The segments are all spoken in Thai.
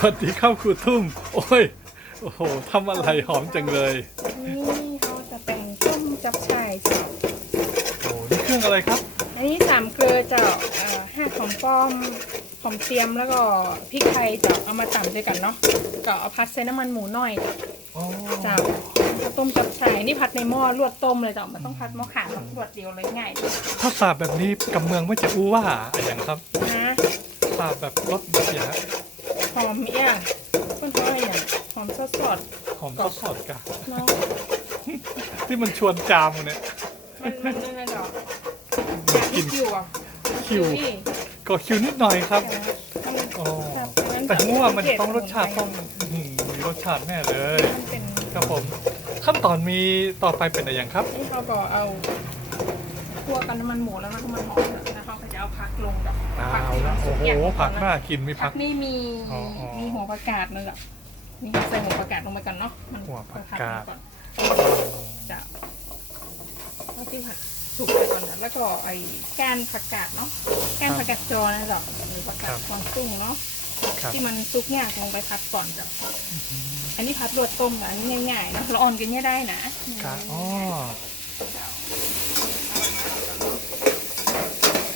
สวัสดีครับครูทุ่มโอ้ย โอ้โหทำอะไรหอมจังเลย นี่เขาจะแต่งต้มจับฉ่ายเจ้าโอ้นี่เครื่องอะไรครับ อันนี้สามเกลือเจ้าเอ่อห้าหอมป้อมหอมเทียมแล้วก็พริกไทยเจ้าเอามาตำด้วยกันเนาะก็เอาพัดใส่น้ำมันหมูหน่อยอ๋อเจ้าข้าวต้มจับฉ่ายนี่พัดในหม้อลวดต้มเลยเจ้ามันต้องพัดหม้อขาวลวดเดียวเลยง่ายถ้าสาบแบบนี้กำเมืองไม่จะอู้ว่าอะไรอย่างครับนะสาบแบบรสแบบเนี้ย หอมเอี้ยงเพื่อนเขาอะไรอย่างหอมสดสดหอมสดๆกะๆเนาะที่มันชวนจามเนี่ย มันมันนั่นนะเจ้าอยากกินคิวอะคิว นี่ก็คิวนิดหน่อยครับมันอ๋อแบบนั้นแต่ผมว่ามันสังเกต้องรสชาติต้องอื้อหือมีรสชาติแน่เลย มันเป็นครับผม ขั้นตอนมีต่อไปเป็นอะไรอย่างครับ นี่เขาก็เอาคั่วกันน้ำมันหมูแล้วนะให้มันหอมแล้วเขาก็จะเอาผักลงแบบ เอาละโอ้โหผักน่ากินมีผัผัก กนี่มีอ๋ออ๋อมีหัวผักกาดเลยอะนี่ใส่หัวผักกาดลงไปกันเนาะมันหัวผักกาดก่อนจะเอาที่ผักสุกไปก่อนนะแล้วก็ไอ้ก้านผักกาดเนาะก้านผักกาดจอนะจ๊ะหรือผักกาดกวางตุ้งเนาะครับที่มันซุกยากลงไปพัดก่อนจ้ะอันนี้พัดรวดต้มนะอันนี้ง่ายๆเนาะเราอ่อนกันเนี่ยได้นะครับอ๋อ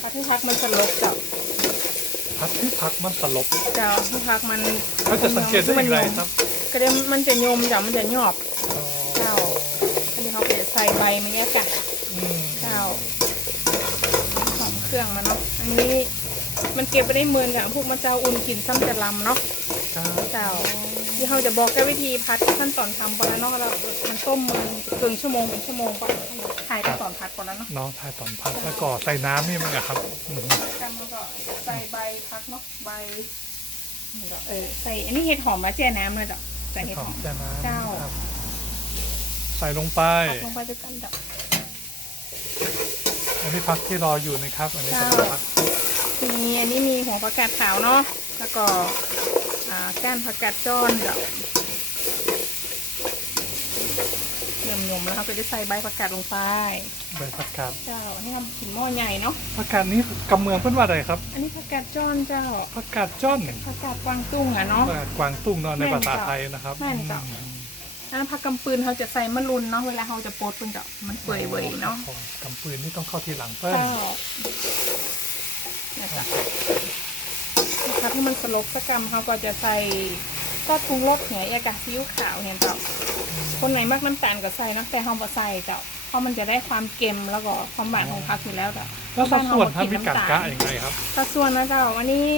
พัดที่พักมันสลบจ้ะ ผัดที่ผักมันสลบเจ้าที่พักมันเขาจะสังเกตได้อย่างไรครับก็เดี๋ยวมันจะโยมจ้ะมันจะหยอบอ๋อเจ้าอันนี้เขาไปใส่ใบมันเนี้ยกันอืมเจ้าหอมเครื่องมาเนาะอันนี้มันเก็บไปได้หมื่นกับพวกมันเจ้าอุ่นกินซ้ำจะลำเนาะครับ เจ้าที่เขาจะบอกแก้วิธีพัดขั้นตอนทำก่อนแล้วเนาะเรามันต้มมันเกินชั่วโมงเป็นชั่วโมงก็ถ่ายขั้นตอนพัดก่อนแล้วเนาะน้องทายตอนพักแล้วก็ใส่น้ำนี่มันอะครับอืมกันแล้วก็ใส่ใบพักเนาะใบนี่ก็เออใส่อันนี้เห็ดหอมมาแจ่น้ำเลยจ้ะใส่เห็ดหหออมมใช่ไหมเจ้า ครับใส่ลงไป พักลงไปด้วยกันจ้ะ อันนี้พักที่รออยู่นะครับ อันนี้เจ้ากำลังพัก มีอันนี้มีหัวผักกาดขาวเนาะแล้วก็อ่า ก้านผักกาดจ้อนจ้ะเริ่มยมแล้วเราก็จะใส่ใบผักกาดลงไป ใบผักกาดเจ้านี่ทำขินหม้อใหญ่เนาะผักกาดนี้กำเมืองเพิ่นว่าอะไรครับ อันนี้ผักกาดจ้อนเจ้าผักกาดจ้อนผักกาดกวางตุ้งอะเนาะผักกาดกวางตุ้งเนาะในแม่นภาษาจ้ะไทยนะครับแม่นจ้ะอืมอันนั้นผักกำปืนเขาจะใส่มะรุนเนาะเวลาเขาจะโปดเพิ่นจะมันเปื่อยเว้ยเนาะครับผมกำปืนนี่ต้องเข้าทีหลังเปิ้ลเจ้า เนี่ยจ้ะนะครับที่มันสลบสกกรรมเขาก็จะใส่ก็ปรุงรสเนี่ยยากาซีอิ๊วขาวเนี่ยเจ้าคนไหนมากน้ำตาลก็ใส่เนาะแต่ห้องบ่ใส่เจ้าเพราะมันจะได้ความเค็มแล้วก็ความหวานของผักอยู่แล้วเจ้าแล้วสัดส่วนบ้ทำมีการกะอย่างไรครับสัดส่วนนะเจ้าวันนี้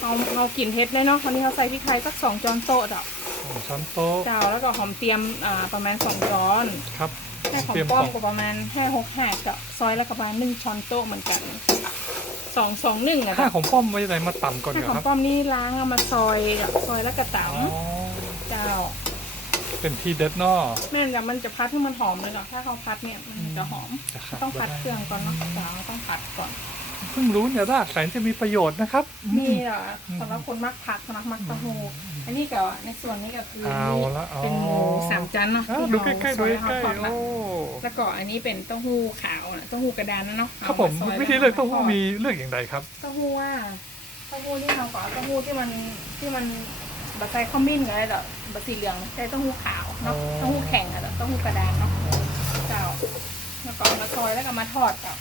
เราเรากินเผ็ดได้เนาะวันนี้เราใส่พริกไทยสักสองช้อนโต๊ะเจ้าสองช้อนโต๊ะเจ้าแล้วก็หอมเตรียมอ่าประมาณสองช้อนครับแค่ของเตรียมป้อมสองก็ประมาณห้าหกแหกเจ้าซอยแล้วก็ประมาณหนึ่งช้อนโต๊ะเหมือนกัน สองสองหนึ่งอะถ้าเจ้าของป้อมไว้ไหนมาต่ำก่อนถ้าเหรขอองครับ ป้อมนี่ล้างเอามาซอยเจ้าซอยแล้วก็ตอ๋อำเจ้าเป็นทีเด็ดเนาะแม่นจ้ะมันจะพัดให้มันหอมเลยเนาะถ้าเขาพัดเนี่ยมันจะหอม จะขาดต้องผัดไม่เคได้รื่องก่อนเนาะสาวต้องผัดก่อน เพิ่งรู้เนี่ยรากแสนจะมีประโยชน์นะครับนี่อะอืมสำหรับคนมักผักมักมักเตะหูอันนี้ก็ในส่วนนี้ก็คือเอาละอ๋อ เป็นหมูสามชั้นเนาะอะที่ดูเราใกล้ๆซดูอยใกล้ทอดๆละโอ้ แล้วก็อันนี้เป็นเต้าหู้ขาวนะเต้าหู้กระดานนะเนาะครับผมาาซยวิธีเลือกเต้าหู้ทดมีเลือกอย่างไรครับ เต้าหู้ว่าเต้าหู้ที่เราก็เอาเต้าหู้ที่มันที่มันบะใส่ข้าวมิ้นอะไรแบบบะสีเหลืองใช้เต้าหู้ขาวเนาะอ๋อ เต้าหู้แข็งอะเต้าหู้กระดานเนาะเจ้าแล้วก็เอามาซอยแล้วก็มาทอดเจ้า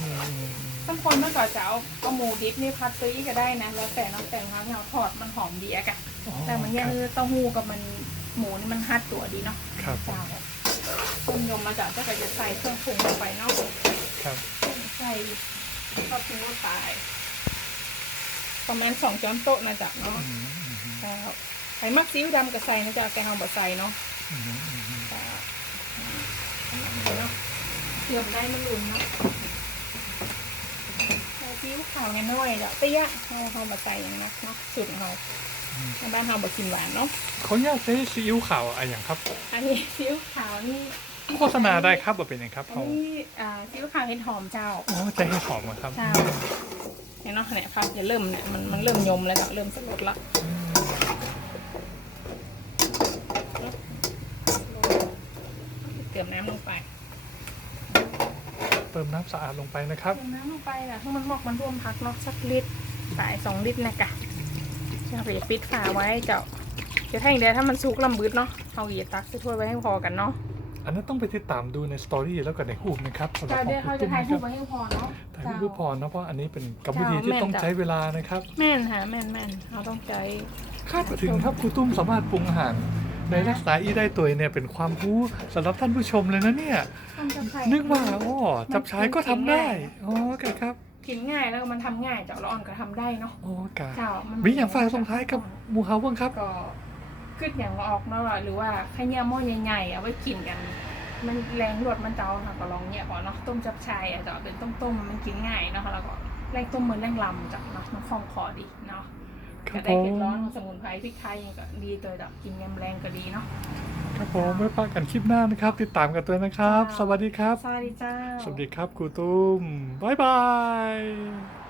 อืม บางคนเมื่อก่อนจะเอาเอาหมูดิบนี่พัดซื้อก็ได้นะ แล้วแต่น้องแต่งครับเราทอดมันหอมดีอะกะอ๋อแต่มันเนี่ยคือเต้าหู้กับมันหมูนี่มันฮัดตัวดีเนาะครับผมจ้าต้มยมมาจากก็จะใส่เครื่องปรุงลงไปเนาะครับใส่ข้าวปรุงรสตายประมาณสองช้อนโต๊ะนะจ๊ะเนาะอืมอืมอืมแล้วไข่มักซีอิ๊วดำกับใส่นะจ๊ะแกงเอาบะใส่เนาะอืมอืมอืมจ้ะเนาะเกือบได้มันลุนเนาะใส่ ซีอิ๊วขาวเนี่ยน้อยจ้ะเตี้ยเอาเอาบะใส่อย่างนักเนาะสูตรของเราทางบ้านเราบะกินหวานเนาะเขาอยากใช้ซีอิ๊วขาวอะไรอย่างครับ อันนี้ซีอิ๊วขาวนี่โฆษณาได้ครับว่าเป็นยังครับอันเขานี้อ่าซีอิ๊วขาวเห็ดหอมเจ้าโอ้ใจให้หอมอะครับเจ้าเนี่ยเนาะเนี่ยครับจะเริ่มเนี่ยมันมันเริ่มยมแล้วจ้ะเริ่มสลดละเติมน้ำลงไป เติมน้ำสะอาดลงไปนะครับเติมน้ำลงไปนะให้มันหมอกมันร่วมพักเนาะสักลิตรสายสองลิตรนะกะเราก็จะปิดฝาไว้เจ้าเดี๋ยวถ้าอย่างเดียวถ้ามันสุกลำบึดเนาะเอาเหยียดตักใส่ถ้วยไว้ให้พอกันเนาะอันนั้นต้องไปติดตามดูในสตอรี่แล้วก็ในรูปนะครับสำหรับเจ้าขเดี๋อยงวเขาคุณจะตุ้มถ่ายนะครูรัปบไว้ให้พอเนาะถ่ายรูปพอนะเพราะอันนี้เป็นกรรมวิธีเจ้าที่ต้องแม่นจ้ะใช้เวลานะครับ แม่นค่ะแม่นแม่นเราต้องใจคาดถึงครับครูตุ้มสามารถปรุงอาหาร ในลักษณะอีได้ตัวเนี่ยเป็นความรู้สำหรับท่านผู้ชมเลยนะเนี่ยต้องจะใส่นึกว่าอ๋อจับชายก็ทำได้อ๋อครับกินง่ายแล้วก็มันทำง่ายเจ้าละอ่อนก็ทำได้เนาะอ๋อกะเจ้ามันมีอย่างฝากส่งท้ายกับหมูเฮาบ้างครับ ก็ขึ้นอย่างว่าออกเนาะหรือว่าข้าวเหนียวหม้อใหญ่ๆเอาไว้กินกัน มันแรงรวดมันเจ้าค่ะก็ลองเนี่ยก่อนเนาะต้มจับชายอะเจ้าเป็นต้มๆมันกินง่ายเนาะแล้วก็แรงต้มเหมือนแรงลำจ้ะเนาะมันคล่องคอดีเนาะครั ก็บได้ผเผ็ดมร้อนสมุนไพรพริกไทยก็ดีตัวเจ้ากินแกมแรงก็ดีเนาะครับผมไว้พบกันคลิปหน้านะครับ ติดตามกันด้วยนะครับจ้าสวัสดีครับ สวัสดีเจ้า สวัสดีครับครูตุ้มบ๊ายบาย